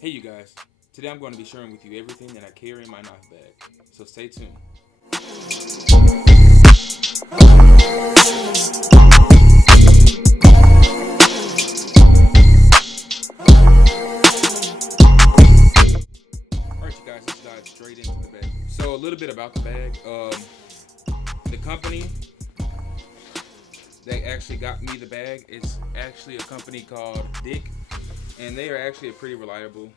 Hey you guys, today I'm going to be sharing with you everything that I carry in my knife bag, so stay tuned. Alright you guys, let's dive straight into the bag. So a little bit about the bag. The company that actually got me the bag is actually a company called Dick, and they are actually a pretty reliable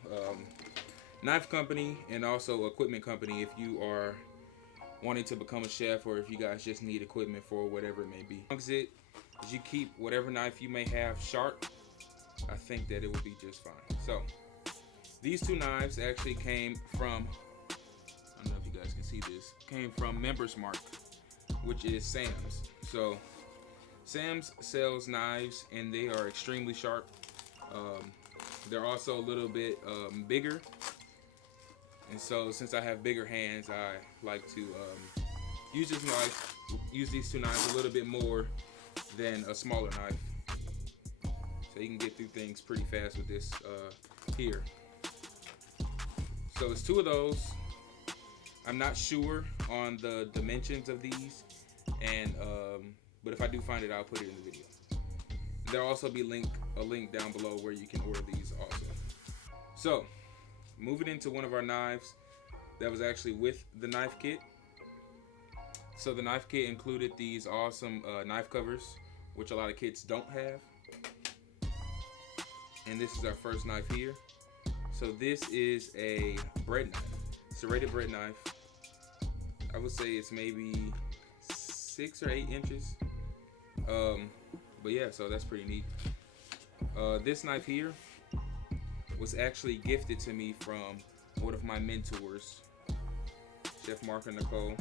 knife company and also equipment company if you are wanting to become a chef or if you guys just need equipment for whatever it may be. As long as you keep whatever knife you may have sharp, I think that it will be just fine. So these two knives actually came from, I don't know if you guys can see this, came from Members Mark, which is Sam's. So Sam's sells knives and they are extremely sharp. They're also a little bit bigger, and so since I have bigger hands, I like to use these two knives a little bit more than a smaller knife. So you can get through things pretty fast with this here. So it's two of those. I'm not sure on the dimensions of these, and but if I do find it, I'll put it in the video. There'll also be a link down below where you can order these also. So moving into one of our knives that was actually with the knife kit. So the knife kit included these awesome knife covers, which a lot of kits don't have. And this is our first knife here. So this is a bread knife, serrated bread knife. I would say it's maybe 6 or 8 inches. But yeah, so that's pretty neat. This knife here was actually gifted to me from one of my mentors, Chef Mark and Nicole.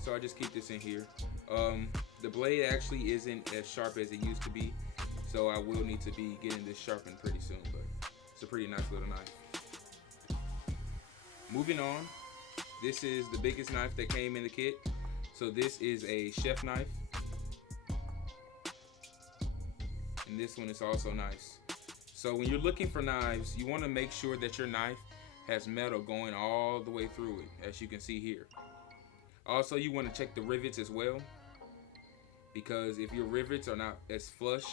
So I just keep this in here. The blade actually isn't as sharp as it used to be, so I will need to be getting this sharpened pretty soon, but it's a pretty nice little knife. Moving on, this is the biggest knife that came in the kit. So this is a chef knife, and this one is also nice. So when you're looking for knives, you want to make sure that your knife has metal going all the way through it, as you can see here. Also, you want to check the rivets as well, because if your rivets are not as flush,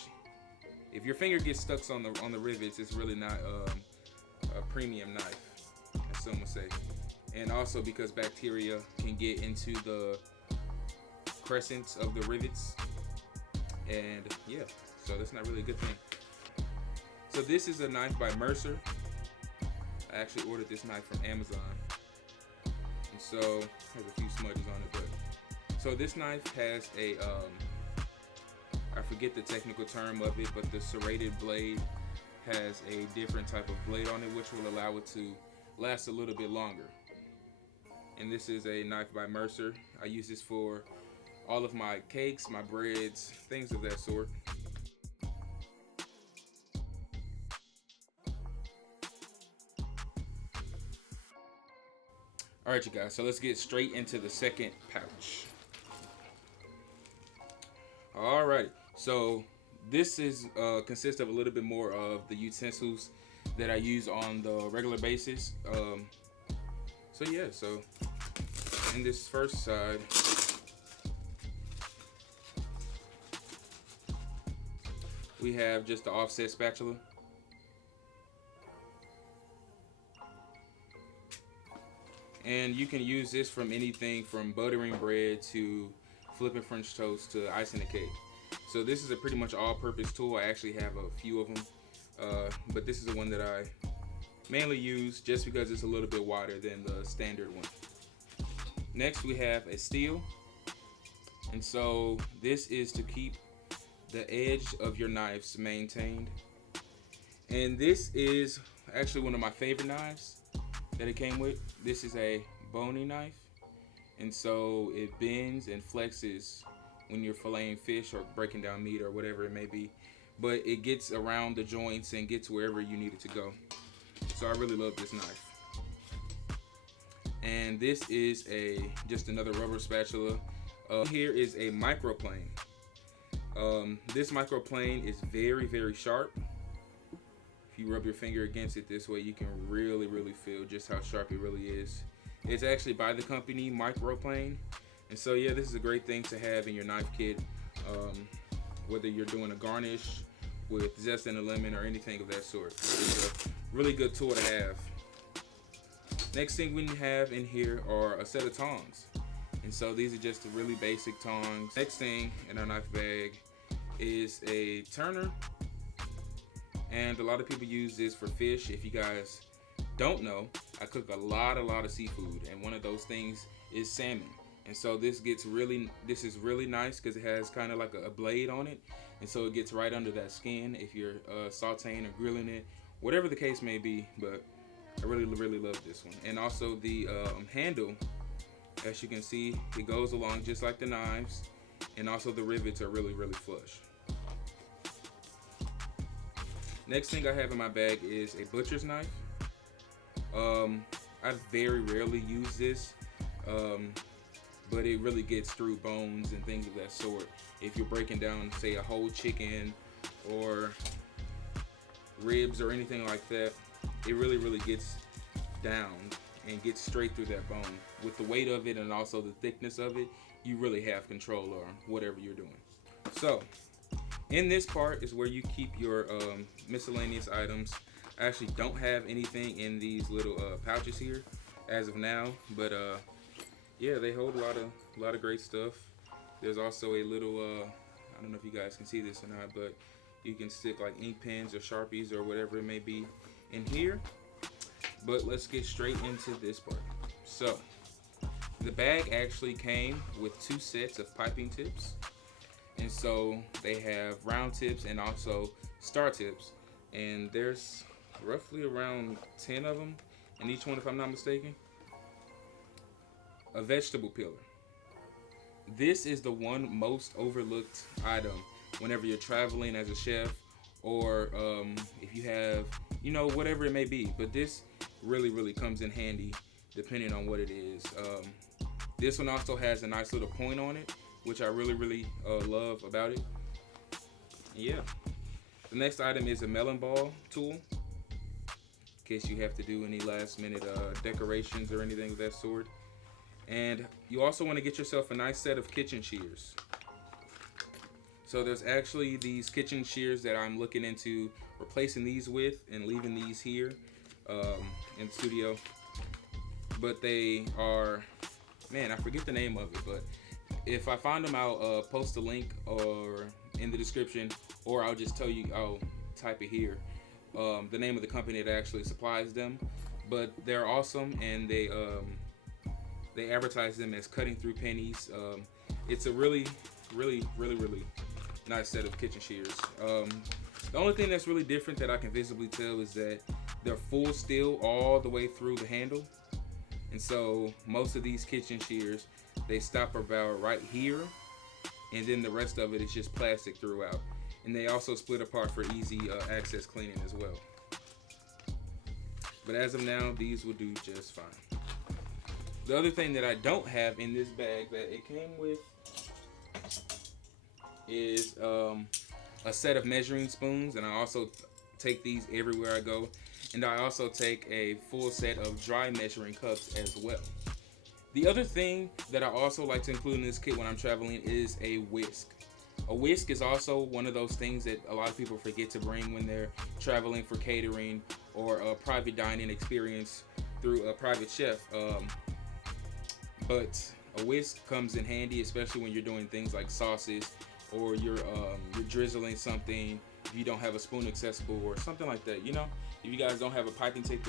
if your finger gets stuck on the rivets, it's really not a premium knife, as some would say. And also because bacteria can get into the crescents of the rivets, and yeah, so that's not really a good thing. So this is a knife by Mercer. I actually ordered this knife from Amazon, and so has a few smudges on it. But so this knife has a I forget the technical term of it, but the serrated blade has a different type of blade on it, which will allow it to last a little bit longer. And this is a knife by Mercer. I use this for all of my cakes, my breads, things of that sort. All right, you guys, so let's get straight into the second pouch. All right, so this is consists of a little bit more of the utensils that I use on the regular basis. So yeah, so in this first side, we have just the offset spatula. And you can use this from anything from buttering bread to flipping French toast to icing a cake. So this is a pretty much all-purpose tool. I actually have a few of them, but this is the one that I mainly use just because it's a little bit wider than the standard one. Next we have a steel, and so this is to keep the edge of your knives maintained. And this is actually one of my favorite knives that it came with. This is a boning knife, and so it bends and flexes when you're filleting fish or breaking down meat or whatever it may be, but it gets around the joints and gets wherever you need it to go. So I really love this knife. And this is just another rubber spatula. Here is a microplane. This microplane is very, very sharp. If you rub your finger against it this way, you can really feel just how sharp it really is. It's actually by the company Microplane, and so yeah, this is a great thing to have in your knife kit, whether you're doing a garnish with zest and a lemon or anything of that sort. It's a really good tool to have. Next thing we have in here are a set of tongs, and so these are just the really basic tongs. Next thing in our knife bag is a turner, and a lot of people use this for fish. If you guys don't know, I cook a lot of seafood, and one of those things is salmon. And so this is really nice because it has kind of like a blade on it, and so it gets right under that skin if you're sauteing or grilling it, whatever the case may be. But I really love this one. And also the handle, as you can see, it goes along just like the knives, and also the rivets are really flush. Next thing I have in my bag is a butcher's knife. I very rarely use this, but it really gets through bones and things of that sort. If you're breaking down, say, a whole chicken or ribs or anything like that, it really gets down and gets straight through that bone. With the weight of it and also the thickness of it, you really have control on whatever you're doing. So in this part is where you keep your miscellaneous items. I actually don't have anything in these little pouches here as of now, but yeah, they hold a lot of great stuff. There's also a little I don't know if you guys can see this or not, but you can stick like ink pens or Sharpies or whatever it may be in here. But let's get straight into this part. So the bag actually came with 2 sets of piping tips, and so they have round tips and also star tips, and there's roughly around 10 of them in each one, if I'm not mistaken. A vegetable peeler. This is the one most overlooked item whenever you're traveling as a chef, or if you have, you know, whatever it may be. But this really comes in handy depending on what it is. This one also has a nice little point on it, which I really love about it. Yeah. The next item is a melon ball tool, in case you have to do any last minute decorations or anything of that sort. And you also want to get yourself a nice set of kitchen shears. So there's actually these kitchen shears that I'm looking into replacing these with and leaving these here in the studio. But they are, man, I forget the name of it, but if I find them, I'll post a link or in the description, or I'll just tell you, I'll type it here, the name of the company that actually supplies them. But they're awesome, and they advertise them as cutting through pennies. It's a really nice set of kitchen shears. The only thing that's really different that I can visibly tell is that they're full steel all the way through the handle. And so most of these kitchen shears, they stop about right here, and then the rest of it is just plastic throughout. And they also split apart for easy access cleaning as well. But as of now, these will do just fine. The other thing that I don't have in this bag that it came with is a set of measuring spoons, and I also take these everywhere I go. And I also take a full set of dry measuring cups as well. The other thing that I also like to include in this kit when I'm traveling is a whisk. A whisk is also one of those things that a lot of people forget to bring when they're traveling for catering or a private dining experience through a private chef. But a whisk comes in handy, especially when you're doing things like sauces, or you're drizzling something. If you don't have a spoon accessible or something like that, you know. If you guys don't have a piping tip,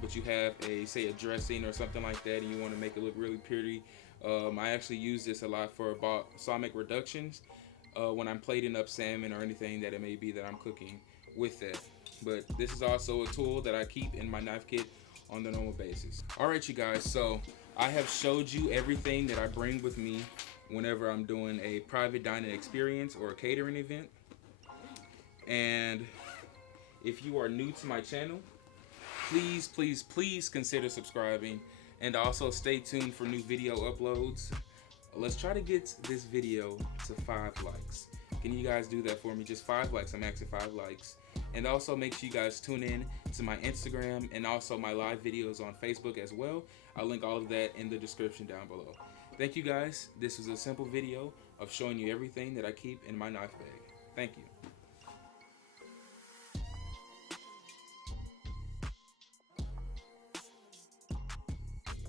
but you have say a dressing or something like that, and you want to make it look really pretty, I actually use this a lot for balsamic reductions when I'm plating up salmon or anything that it may be that I'm cooking with that. But this is also a tool that I keep in my knife kit on the normal basis. All right, you guys, so I have showed you everything that I bring with me whenever I'm doing a private dining experience or a catering event. And if you are new to my channel, please consider subscribing, and also stay tuned for new video uploads. Let's try to get this video to 5 likes. Can you guys do that for me? Just 5 likes. I'm asking 5 likes. And also make sure you guys tune in to my Instagram and also my live videos on Facebook as well. I'll link all of that in the description down below. Thank you guys. This was a simple video of showing you everything that I keep in my knife bag. Thank you.